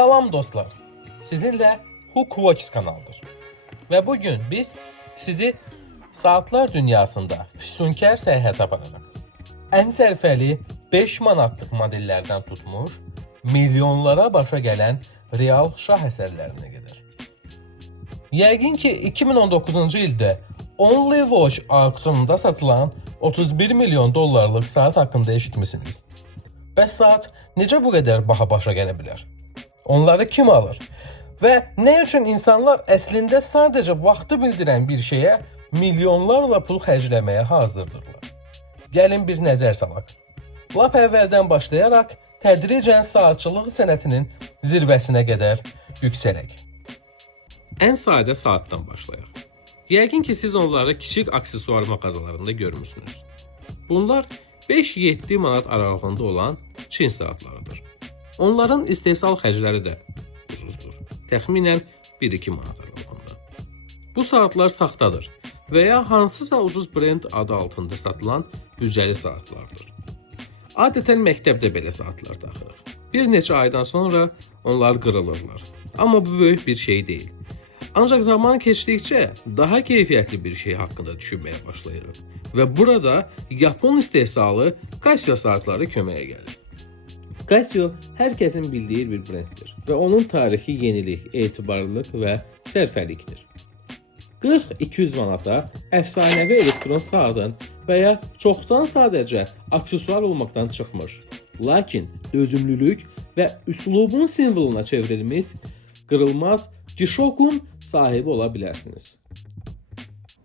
Salam dostlar, sizinle Hook Watch kanalıdır. Ve bugün biz sizi saatler dünyasında füsunkar səyahət apararaq ən sərfəli 5 manatlıq modellərdən tutmuş, milyonlara başa gələn real şah əsərlərinə gedir. Yəqin ki 2019-cu ildə Only Watch auksionunda satılan 31 milyon dollarlıq saat haqqında eşitmisiniz. Bəs saat necə bu qədər baha başa gələ bilər? Onları kim alır? Və nə üçün insanlar əslində sadəcə vaxtı bildirən bir şeyə milyonlarla pul xərcləməyə hazırdırlar? Gəlin bir nəzər salaq. Lap əvvəldən başlayaraq tədricən saatçılıq sənətinin zirvəsinə qədər yüksələrək. Ən sadə saatdan başlayaq. Yəqin ki siz onları kiçik aksesuar mağazalarında görmüsünüz. Bunlar 5-7 manat aralığında olan Çin saatlarıdır. Onların istehsal xərcləri də ucuzdur. Təxminən 1-2 manat aralığında. Bu saatlar saxtadır və ya hansısa ucuz brend adı altında satılan büdcəli saatlardır. Adətən məktəbdə belə saatlar taxırıq. Bir neçə aydan sonra onlar qırılırlar. Amma bu böyük bir şey deyil. Ancaq zaman keçdikcə daha keyfiyyətli bir şey haqqında düşünməyə başlayırıq. Və burada Yapon istehsalı Casio saatları köməyə gəlir. Casio hər kəsin bildiyi bir brenddir və onun tarixi yenilik, etibarlılıq və sərfəlikdir. 40-200 manata əfsanəvi elektron saatın və ya çoxdan sadəcə aksesuar olmaqdan çıxmış, lakin dözümlülük və üslubun simvoluna çevrilmiş qırılmaz G-Shock'un sahibi ola bilərsiniz.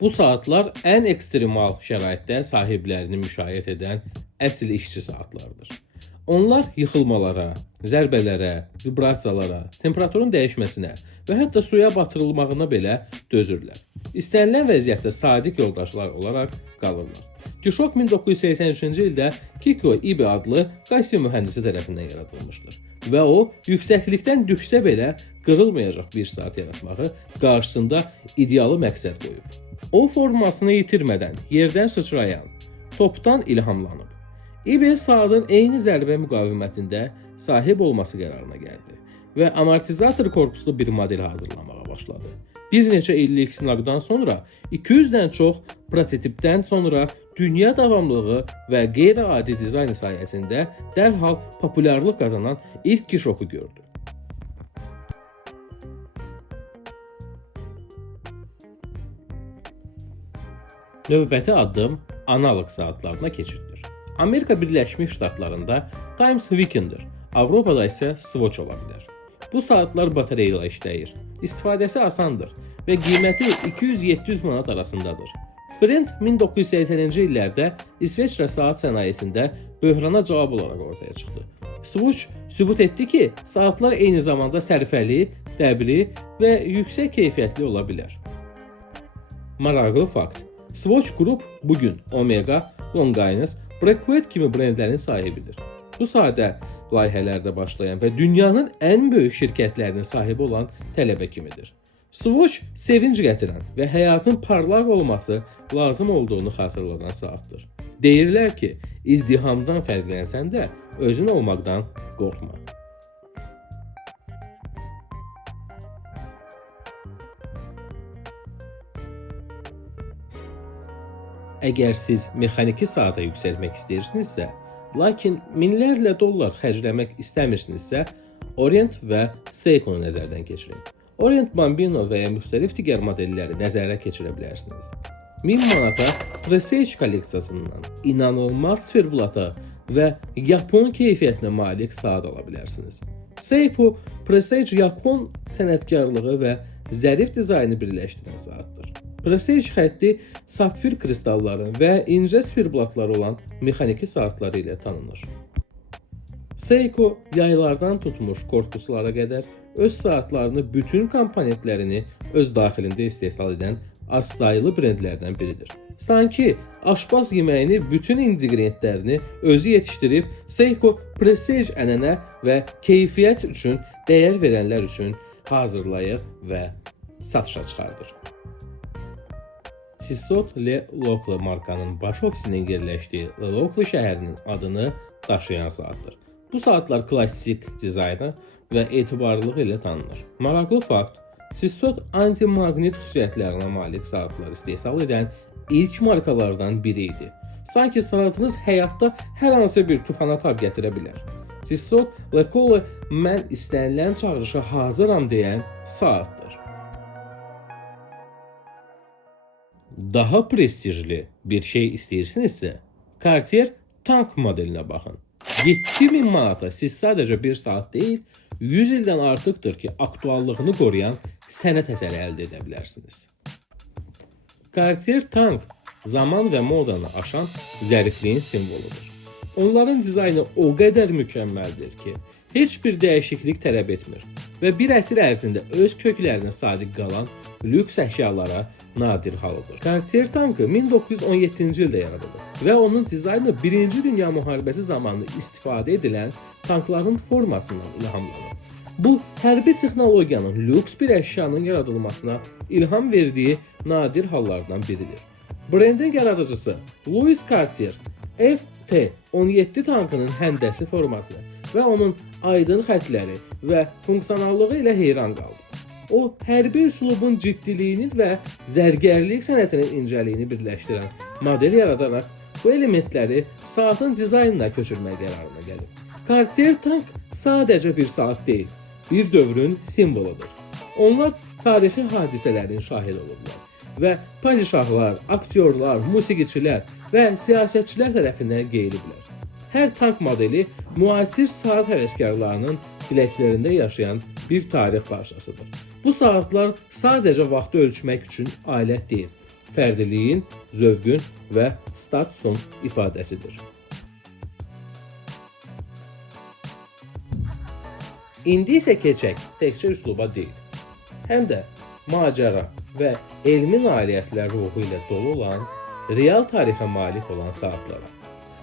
Bu saatlar ən ekstremal şəraitdə sahiblərini müşayiət edən əsl işçi saatlardır. Onlar yıxılmalara, zərbələrə, vibrasiyalara, temperaturun dəyişməsinə və hətta suya batırılmağına belə dözürlər. İstənilən vəziyyətdə sadiq yoldaşlar olaraq qalırlar. G-Shock 1983-cü ildə Kiko Ibe adlı Casio mühəndisi tərəfindən yaradılmışdır və o, yüksəklikdən düşsə belə qırılmayacaq bir saat yaratmağı qarşısında idealı məqsəd qoyub. O, formasını yitirmədən yerdən sıçrayan, topdan ilhamlanıb. Ibe saatın eyni zərbə müqavimətində sahib olması qərarına gəldi və amortizator korpuslu bir model hazırlamağa başladı. Bir neçə illik sınaqdan sonra 200-dən çox prototipdən sonra dünya davamlılığı və qeyri-adi dizayn sayəsində dərhal populyarlıq qazanan ilk G-Shock'u gördü. Növbəti addım analog saatlarına keçiddir. Amerika Birləşmiş Ştatlarında Times Weekender, Avropada isə Swatch ola bilər. Bu saatlar batareya ilə işləyir. İstifadəsi asandır və qiyməti 200-700 manat arasındadır. Brend 1980-ci illərdə İsveçrə saat sənayesində böhrana cavab olaraq ortaya çıxdı. Swatch sübut etdi ki, saatlar eyni zamanda sərfəli, dəbli və yüksək keyfiyyətli ola bilər. Maraqlı fakt. Swatch qrup bugün Omega, Longines, Brackwell kimi brendlərin sahibidir. Bu sadə layihələrdə başlayan və dünyanın ən böyük şirkətlərinin sahibi olan tələbə kimidir. Swatch sevinc gətirən və həyatın parlaq olması lazım olduğunu xatırladan saatdır. Deyirlər ki, izdihamdan fərqlənsən də özün olmaqdan qorxma. Əgər siz mexaniki saata yüksəlmək istəyirsinizsə, lakin minlərlə dollar xərcləmək istəmirsinizsə, Orient və Seiko nəzərdən keçirin. Orient Bambino və ya müxtəlif digər modelləri nəzərə keçirə bilərsiniz. 1000 manata Prestige kolleksiyasından inanılmaz sifirblata və Yapon keyfiyyətinə malik saat ala bilərsiniz. Seiko Prestige Yapon sənətkarlığı və zərif dizaynı birləşdirən saatdır. Prestige xətti sapfir kristalları və incə sifirblatları olan mexaniki saatları ilə tanınır. Seiko yaylardan tutmuş korpuslara qədər öz saatlarını bütün komponentlərini öz daxilində istehsal edən astaylı brendlərdən biridir. Sanki aşpaz yeməyini bütün inqrediyentlərini özü yetişdirib Seiko Prestige ənənə və keyfiyyət üçün dəyər verənlər üçün hazırlayır və satışa çıxardır. Tissot Le Locle markanın baş ofisinin yerləşdiyi Le Locle şəhərinin adını daşıyan saatdır. Bu saatlar klassik dizayны və etibarlılığı ilə tanınır. Maraqlı fakt, Tissot anti-maqnit xüsusiyyətlərinə malik saatlar istehsal edən ilk markalardan biri idi. Sanki saatınız həyatda hər hansı bir tufana tab gətirə bilər. Tissot Le Colle mən istənilən çağırışa hazıram deyən saatdır. Daha prestijli bir şey istəyirsinizsə, Cartier Tank modelinə baxın. 7000 manata siz sadəcə bir saat deyil, 100 ildən artıqdır ki, aktuallığını qoruyan sənət əsəri əldə edə bilərsiniz. Cartier Tank zaman və modanı aşan zərifliyin simvoludur. Onların dizaynı o qədər mükəmməldir ki, heç bir dəyişiklik tələb etmir və bir əsr ərzində öz köklərinə sadiq qalan lüks əşyalara nadir halıdır. Cartier tankı 1917-ci ildə yaradılıb və onun dizaynı 1-ci Dünya müharibəsi zamanı istifadə edilən tankların formasından ilhamlanır. Bu, hərbi texnologiyanın lüks bir əşyanın yaradılmasına ilham verdiyi nadir hallardan biridir. Brendin yaradıcısı Louis Cartier FT-17 tankının həndəsi forması və onun aydın xətləri və funksionallığı ilə heyran qaldı. O, hərbi üslubun ciddiliyini və zərgərlik sənətinin incəliyini birləşdirən model yaradaraq bu elementləri saatın dizaynına köçürmək qərarına gəlib. Cartier tank sadəcə bir saat deyil, bir dövrün simvoludur. Onlar tarixi hadisələrin şahid olurlar və padişahlar, aktyorlar, musiqiçilər və siyasətçilər tərəfindən geyiliblər. Hər tank modeli müasir saat həvəskarlarının biləklərində yaşayan bir tarix parçasıdır. Bu saatlar sadəcə vaxtı ölçmək üçün alət deyil, fərdiliyin, zövqün və statusun ifadəsidir. İndi isə keçək təkcə üsluba deyil, həm də macəra və elmi nailiyyətlər ruhu ilə dolu olan, real tarixə malik olan saatlara.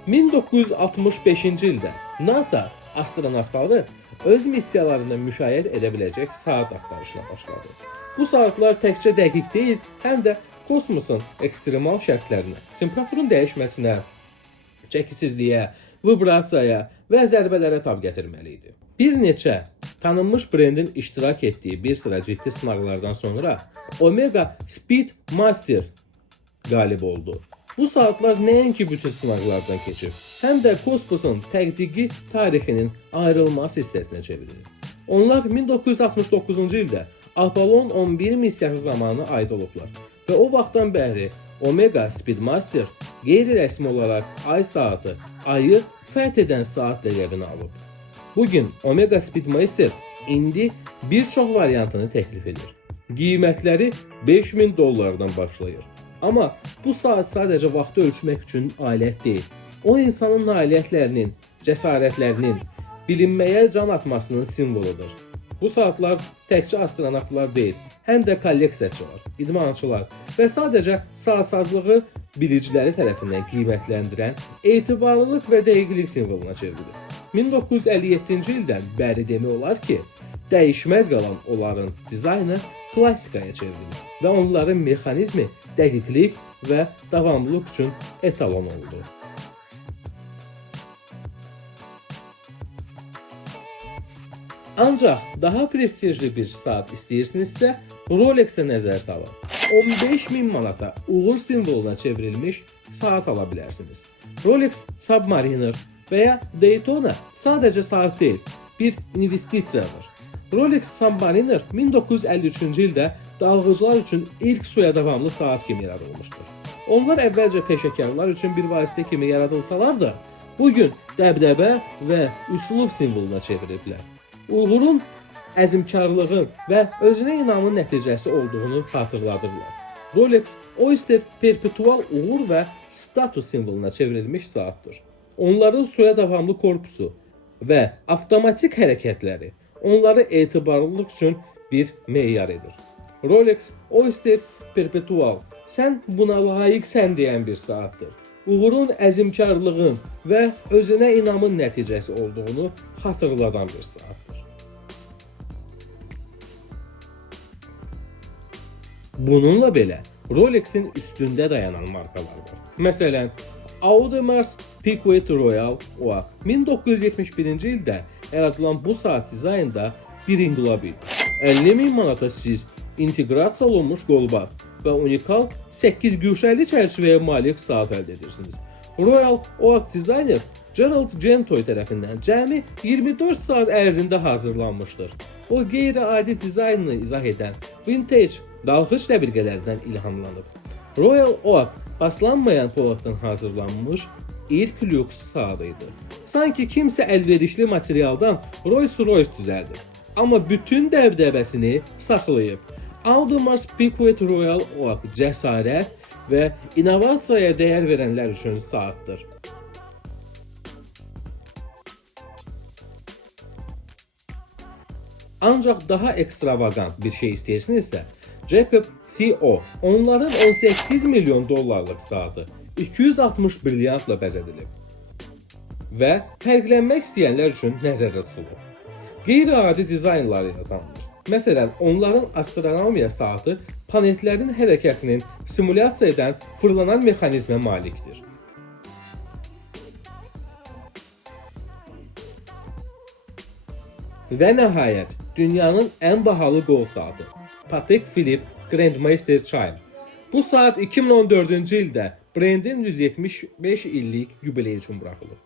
1965-ci ildə NASA astronavtları öz missiyalarında müşahidə edə biləcək saat axtarışına başladı. Bu saatlar təkcə dəqiq deyil, həm də kosmosun ekstremal şərtlərinə, temperaturun dəyişməsinə, çəkisizliyə, vibrasiyaya və zərbələrə tab gətirməli idi. Bir neçə tanınmış brendin iştirak etdiyi bir sıra ciddi sınaqlardan sonra Omega Speedmaster qalib oldu. Bu saatlar nəinki bütün sınaqlardan keçib, həm də kosmosun tədqiqi tarixinin ayrılmaz hissəsinə çevrilir. Onlar 1969-cu ildə Apollon 11 missiyası zamanı aid olublar və o vaxtdan bəri Omega Speedmaster qeyri-rəsmi olaraq ay saatı, ayı fəth edən saat ləqəbini alıb. Bugün Omega Speedmaster indi bir çox variantını təklif edir. Qiymətləri $5000 başlayır. Amma bu saat sadəcə vaxtı ölçmək üçün alət deyil. O insanın nailiyyətlərinin, cəsarətlərinin, bilinməyə can atmasının simvoludur. Bu saatlar təkcə astronavtlar deyil, həm də kolleksiyaçılar, idmançılar və sadəcə saatsazlığı biliciləri tərəfindən qiymətləndirən etibarlılıq və dəqiqlik simvoluna çevrilir. 1957-ci ildən bəri demək olar ki, dəyişməz qalan onların dizaynı klassikaya çevrilir və onların mexanizmi dəqiqlik və davamlılıq üçün etalon oldu. Ancaq daha prestijli bir saat istəyirsinizsə, Rolex-ə nəzər salın. 15.000 manata uğur simvoluna çevrilmiş saat ala bilərsiniz. Rolex Submariner və ya Daytona sadəcə saat deyil, bir investisiyadır. Rolex Submariner 1953-cü ildə dalğıcılar üçün ilk suya davamlı saat kimi yaradılmışdır. Onlar əvvəlcə peşəkarlar üçün bir vasitə kimi yaradılsalar da, bugün dəbdəbə və üslub simvoluna çeviriblər. Uğurun, əzmkarlığın və özünə inamın nəticəsi olduğunu xatırladırlar. Rolex Oyster perpetual uğur və status simvoluna çevrilmiş saatdır. Onların suya davamlı korpusu və avtomatik hərəkətləri onları etibarlılıq üçün bir meyar edir. Rolex Oyster Perpetual, sən buna layiqsən deyən bir saatdır. Uğurun, əzmkarlığın və özünə inamın nəticəsi olduğunu xatırladan bir saatdır. Bununla belə, Rolex'in üstündə dayanan markalar var. Məsələn, Audemars Piguet Royal Oak 1971-ci ildə yaradılan bu saat dizaynda bir inqilab idi. 50.000 manata siz inteqrasiya olunmuş qolbaq və unikal 8 güşəli çərçivəyə malik saat əldə edirsiniz. Royal Oak dizayner Gerald Gentoy tərəfindən cəmi 24 saat ərzində hazırlanmışdır. O qeyri-adi dizaynını izah edən vintage dalğıc dəbilqələrindən ilhamlanıb. Royal Oak paslanmayan poladdan hazırlanmış ilk lüks saat idi. Sanki kimsə əlverişli materialdan Rolls-Royce düzəldi. Amma bütün dəbdəbəsini saxlayıb. Audemars Piguet Royal Oak cəsarət və innovasiyaya dəyər verənlər üçün saatdır. Ancaq daha ekstravagant bir şey istəyirsinizsə, Jacob C.O. onların 18 milyon dollarlıq saatı 260 brilyantla bəzədilib və fərqlənmək istəyənlər üçün nəzərdə tutulub. Qeyri-adi dizaynları ilə tanınır. Məsələn, onların astronomiya saatı planetlərin hərəkətinin simulyasiya edən fırlanan mexanizmə malikdir. Və nəhayət, dünyanın ən bahalı qol saatı Patek Philippe Grandmaster Chime. Bu saat 2014-cü ildə brendin 175 illik yubileyi üçün buraxılıb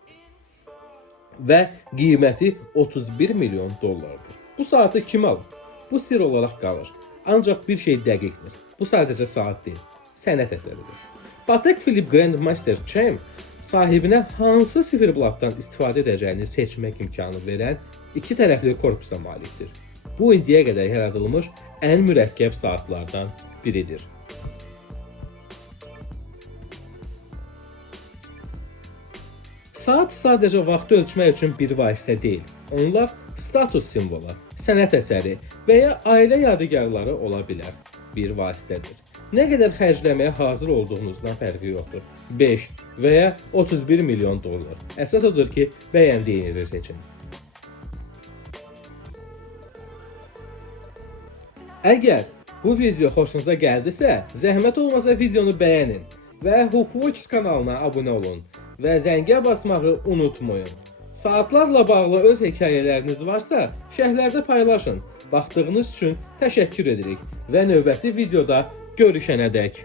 və qiyməti 31 milyon dollardır. Bu saatı kim alır? Bu sir olaraq qalır. Ancaq bir şey dəqiqdir. Bu sadəcə saat deyil, sənət əsəridir. Patek Philippe Grandmaster Chime sahibinə hansı siferblatdan istifadə edəcəyini seçmək imkanı verən iki tərəfli korpusa malikdir. Bu indiyə qədər yaradılmış ən mürəkkəb saatlardan biridir. Saat sadəcə vaxtı ölçmək üçün bir vasitə deyil. Onlar status simvolu, sənət əsəri və ya ailə yadigarları ola bilər. Bir vasitədir. Nə qədər xərcləməyə hazır olduğunuzdan fərqi yoxdur. 5 və ya 31 milyon dollar. Əsas odur ki, bəyəndiyinizi seçin. Əgər bu video xoşunuza gəldisə, zəhmət olmasa videonu bəyənin və Hookworks kanalına abunə olun və zəngə basmağı unutmayın. Saatlarla bağlı öz hekayələriniz varsa, şərhlərdə paylaşın. Baxdığınız üçün təşəkkür edirik və növbəti videoda görüşənədək.